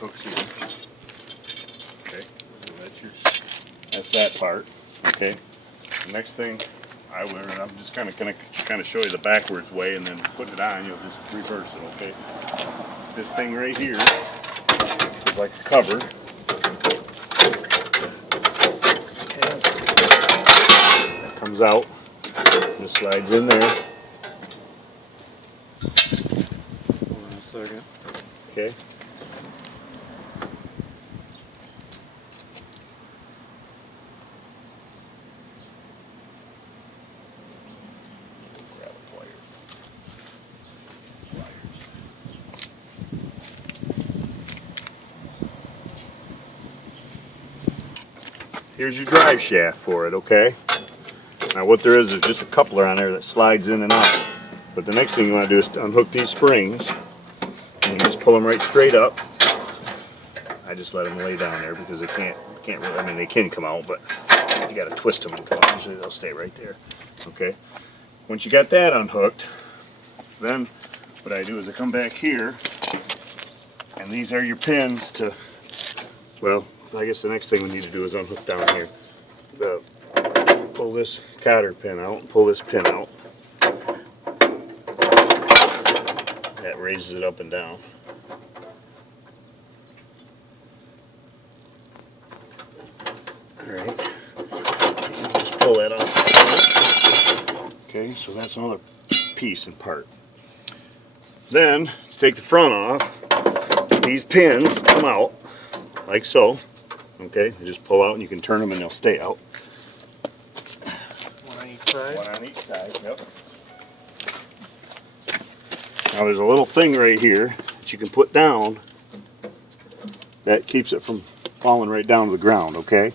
hooks here. Okay, so that's that part. Okay, the next thing I learned, I'm just kind of show you the backwards way, and then putting it on, you'll just reverse it. Okay, this thing right here is like a cover. That comes out, just slides in there. Hold on a second. Okay. Grab a plier. Here's your drive shaft for it, okay? Now what there is just a coupler on there that slides in and out. But the next thing you want to do is to unhook these springs, and you just pull them right straight up. I just let them lay down there because they can't really, I mean they can come out, but you got to twist them and come out. Usually they'll stay right there, okay? Once you got that unhooked, then what I do is I come back here, and these are your pins to, well, I guess the next thing we need to do is unhook down here. Pull this cotter pin out, and pull this pin out. That raises it up and down. Alright, just pull that off. Okay, so that's another piece and part. Then, to take the front off, these pins come out like so. Okay, you just pull out and you can turn them and they'll stay out. One on each side? One on each side, yep. Now there's a little thing right here that you can put down that keeps it from falling right down to the ground, okay?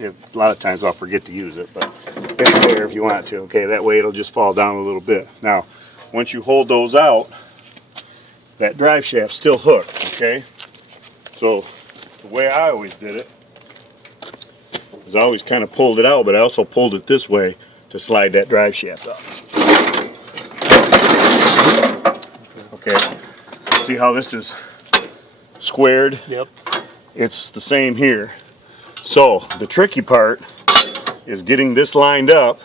A lot of times I'll forget to use it, but it's there if you want to, okay? That way it'll just fall down a little bit. Now, once you hold those out, that drive shaft's still hooked, okay? So, the way I always did it is I always kind of pulled it out, but I also pulled it this way to slide that drive shaft up. Okay, see how this is squared? Yep. It's the same here. So the tricky part is getting this lined up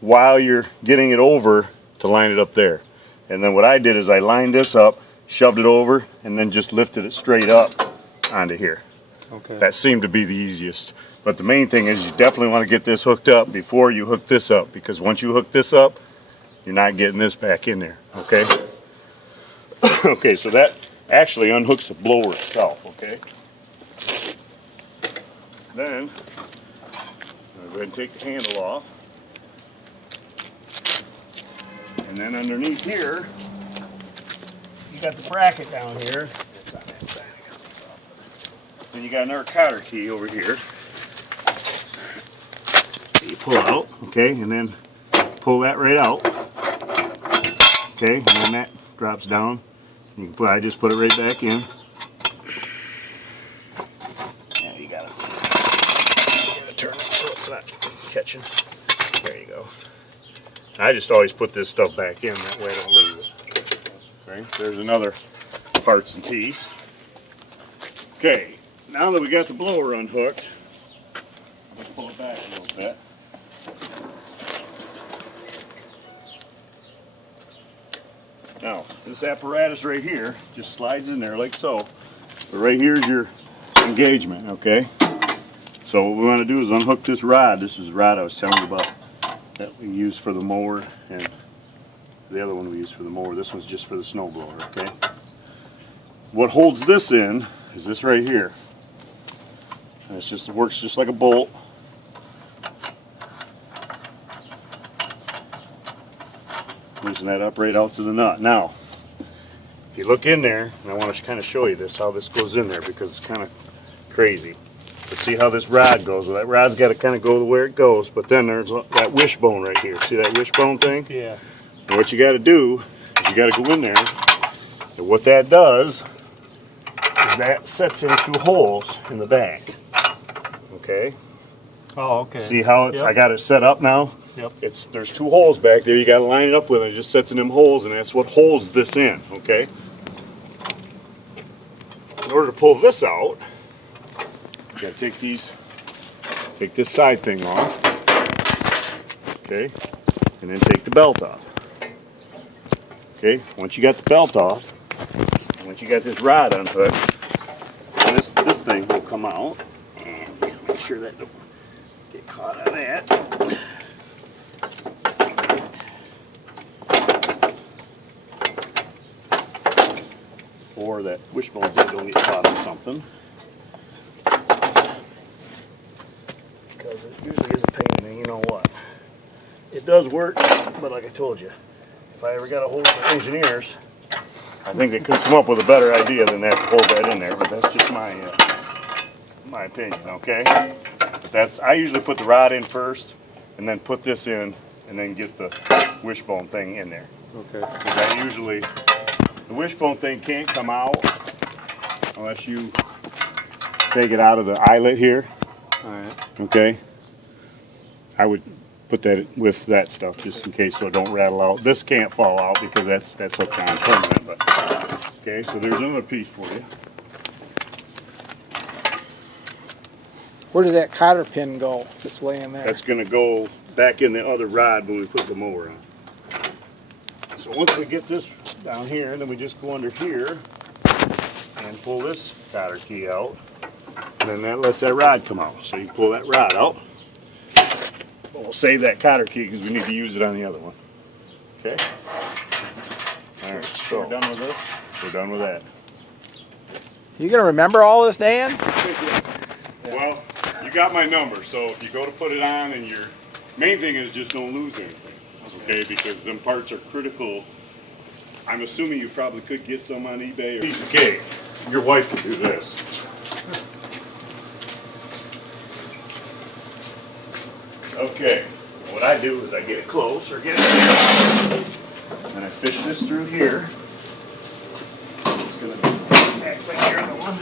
while you're getting it over to line it up there. And then what I did is I lined this up, shoved it over, and then just lifted it straight up onto here. Okay. That seemed to be the easiest. But the main thing is you definitely want to get this hooked up before you hook this up, because once you hook this up, you're not getting this back in there, okay? Okay, so that actually unhooks the blower itself, okay? Then, I'll go ahead and take the handle off. And then underneath here, you got the bracket down here. It's on that side. Then you got another cotter key over here. You pull out, okay, and then pull that right out. Okay, and then that drops down. You can I just put it right back in. Yeah, you gotta turn it so it's not catching. There you go. I just always put this stuff back in, that way I don't lose it. Okay, so there's another parts and piece. Okay, now that we got the blower unhooked, let's pull it back a little bit. Now, this apparatus right here just slides in there like so. So right here's your engagement, okay? So what we want to do is unhook this rod. This is the rod I was telling you about that we use for the mower, and the other one we use for the mower. This one's just for the snow blower, okay? What holds this in is this right here. And it works just like a bolt. Loosen that up right out to the nut. Now, if you look in there, and I want to kind of show you this, how this goes in there, because it's kind of crazy. But see how this rod goes? Well, that rod's got to kind of go to where it goes, but then there's that wishbone right here. See that wishbone thing? Yeah. And what you got to do is you got to go in there, and what that does is that sets in two holes in the back. Okay? Oh, okay. See how it's? Yep. I got it set up now. Yep. There's two holes back there. You got to line it up with it. It just sets in them holes, and that's what holds this in. Okay. in order to pull this out, you gotta take this side thing off, okay, and then take the belt off. Okay, once you got the belt off, once you got this rod unhooked, this thing will come out, and make sure that don't get caught on that. Or that wishbone bit don't get caught on something. Because it usually is a pain, and you know what? It does work, but like I told you, if I ever got a hold of the engineers, I think they could come up with a better idea than that to hold that in there, but that's just my opinion, okay? But I usually put the rod in first, and then put this in, and then get the wishbone thing in there. Okay. Because the wishbone thing can't come out unless you take it out of the eyelet here. Alright. Okay. I would put that with that stuff just in case so it don't rattle out. This can't fall out because that's hooked on permanent. But okay, so there's another piece for you. Where does that cotter pin go that's laying there? That's going to go back in the other rod when we put the mower on. So once we get this down here, then we just go under here and pull this cotter key out, and then that lets that rod come out. So you pull that rod out. But we'll save that cotter key because we need to use it on the other one. Okay. All right. So we're done with this. We're done with that. You gonna remember all this, Dan? Well, you got my number, so if you go to put it on, and your main thing is just don't lose anything. Okay, because them parts are critical. I'm assuming you probably could get some on eBay. Or piece of cake. Your wife could do this. Okay, what I do is I get it close, or get it here, and I fish this through here. It's going to act like the other one.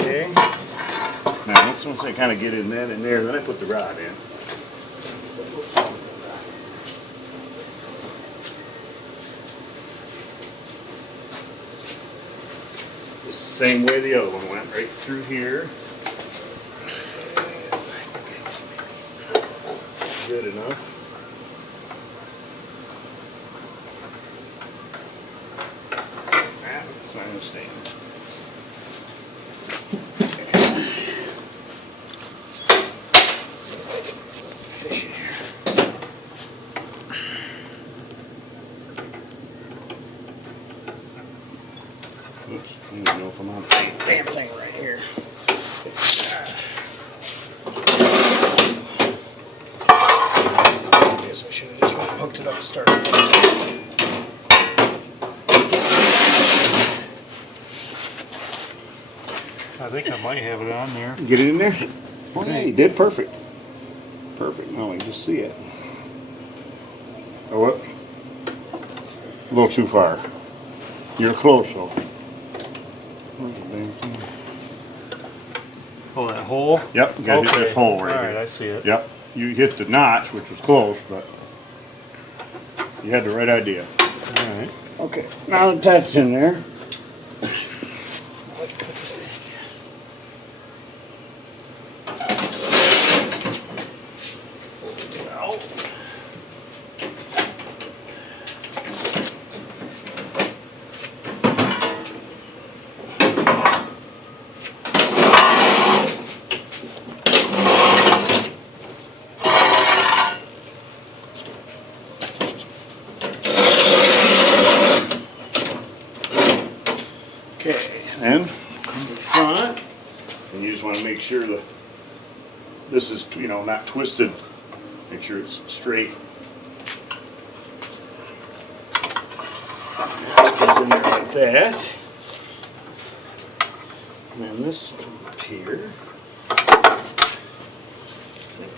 Okay. Now, once I kind of get in that in there, then I put the rod in. Same way the other one went, right through here. Good enough. That's not going to stay. Fish in here. Oops, I don't know if I'm on the damn thing right here. I guess I should have just hooked it up to start. I think I might have it on there. Get it in there? Oh yeah, you did perfect. Perfect. Now we can just see it. Oh, what? A little too far. You're close though. Where's the damn thing? Oh, that hole? Yep, you gotta hit this hole right Alright, here. I see it. Yep, you hit the notch, which was close, but you had the right idea. Alright. Okay, now that that's in there. Okay, then come to the front, and you just want to make sure that this is, you know, not twisted. Make sure it's straight. This goes in there like that. And then this comes up here.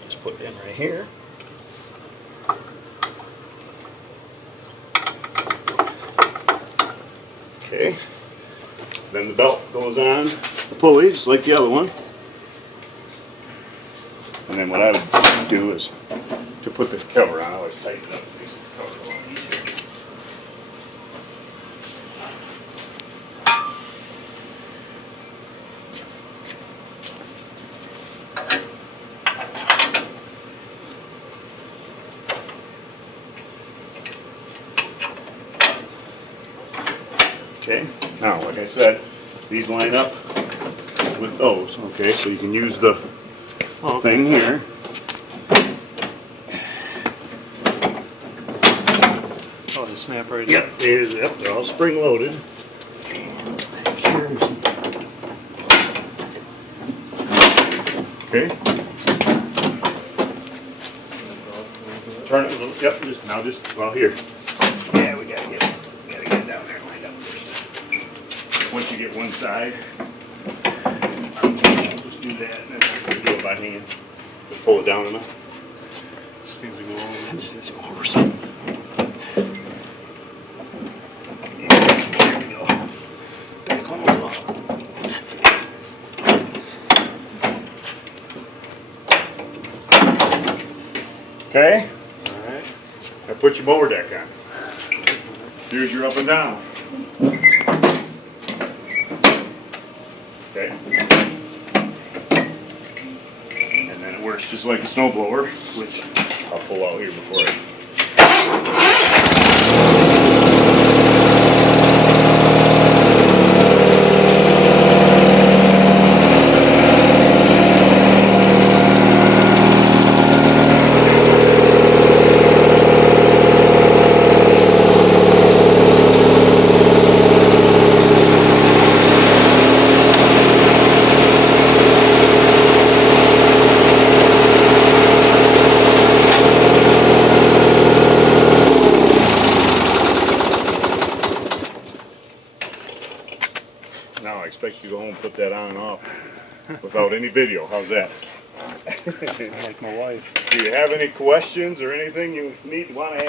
Just put it in right here. Okay. Then the belt goes on the pulley, just like the other one. And then what I would do is to put the cover on, I always tighten it up. Makes the cover a lot easier. Okay, now like I said, these line up with those, okay, so you can use the Oh, thing here. Oh, they snap right in. Yep, they're all spring loaded. Okay. Turn it a little, yep, well here. Yeah, we gotta get it down there and lined up first. Once you get one side, just do that and then do it by hand. Just pull it down enough. Seems to go over. Just go over some. There we go. Back almost off. Okay, Alright. now put your mower deck on. Here's your up and down. Okay. And then it works just like a snow blower, which I'll pull out here before I. Now I expect you to go home and put that on and off without any video. How's that? Like my wife. Do you have any questions or anything you want to